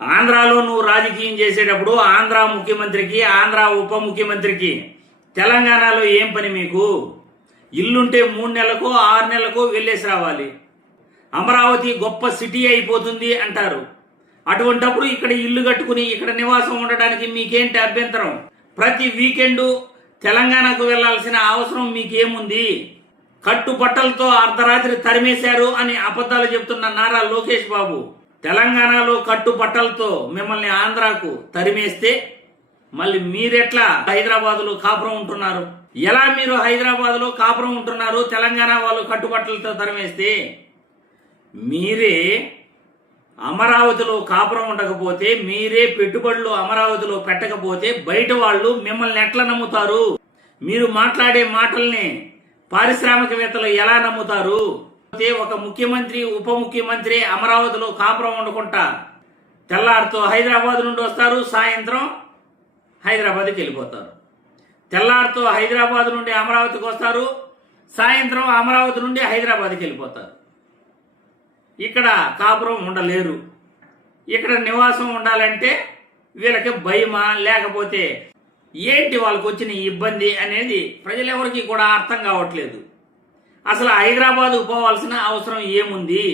ఆంధ్రాలో నువ్వు రాజకీయం చేసేటప్పుడు ఆంధ్ర ముఖ్యమంత్రికి, ఆంధ్ర ఉప ముఖ్యమంత్రికి తెలంగాణలో ఏం పని మీకు? ఇల్లుంటే 3 నెలలకో 6 నెలలకో వెళ్ళేసి రావాలి. అమరావతి గొప్ప సిటీ అయిపోతుంది అంటారు. అటువంటప్పుడు ఇక్కడ ఇల్లు కట్టుకుని ఇక్కడ నివాసం ఉండడానికి మీకేంటి అభ్యంతరం? ప్రతి వీకెండు తెలంగాణకు వెళ్లాల్సిన అవసరం మీకేముంది? కట్టుబట్టలతో అర్ధరాత్రి తరిమేశారు అని అబద్ధాలు చెప్తున్న నారా లోకేష్ బాబు, తెలంగాణలో కట్టుబట్టలతో మిమ్మల్ని ఆంధ్రాకు తరిమేస్తే మళ్ళీ మీరెట్లా హైదరాబాదులో కాపురం ఉంటున్నారు? ఎలా మీరు హైదరాబాదులో కాపురం ఉంటున్నారు? తెలంగాణ వాళ్ళు కట్టుబట్టలతో తరిమేస్తే మీరే అమరావతిలో కాపురం ఉండకపోతే, మీరే పెట్టుబడులు అమరావతిలో పెట్టకపోతే బయట వాళ్ళు మిమ్మల్ని ఎట్లా నమ్ముతారు? మీరు మాట్లాడే మాటల్ని పారిశ్రామికవేత్తలు ఎలా నమ్ముతారు? ఒక ముఖ్యమంత్రి, ఉప ముఖ్యమంత్రి అమరావతిలో కాపురం ఉండకుండా తెల్లారితో హైదరాబాద్ నుండి వస్తారు, సాయంత్రం హైదరాబాద్కి వెళ్ళిపోతారు. తెల్లారితో హైదరాబాద్ నుండి అమరావతికి వస్తారు, సాయంత్రం అమరావతి నుండి హైదరాబాద్కి వెళ్ళిపోతారు. ఇక్కడ కాపురం ఉండలేరు. ఇక్కడ నివాసం ఉండాలంటే వీళ్ళకి భయమా, లేకపోతే ఏంటి వాళ్ళకు వచ్చిన ఇబ్బంది అనేది ప్రజలెవరికి కూడా అర్థం కావట్లేదు. అసలు హైదరాబాద్ పోవాల్సిన అవసరం ఏముంది?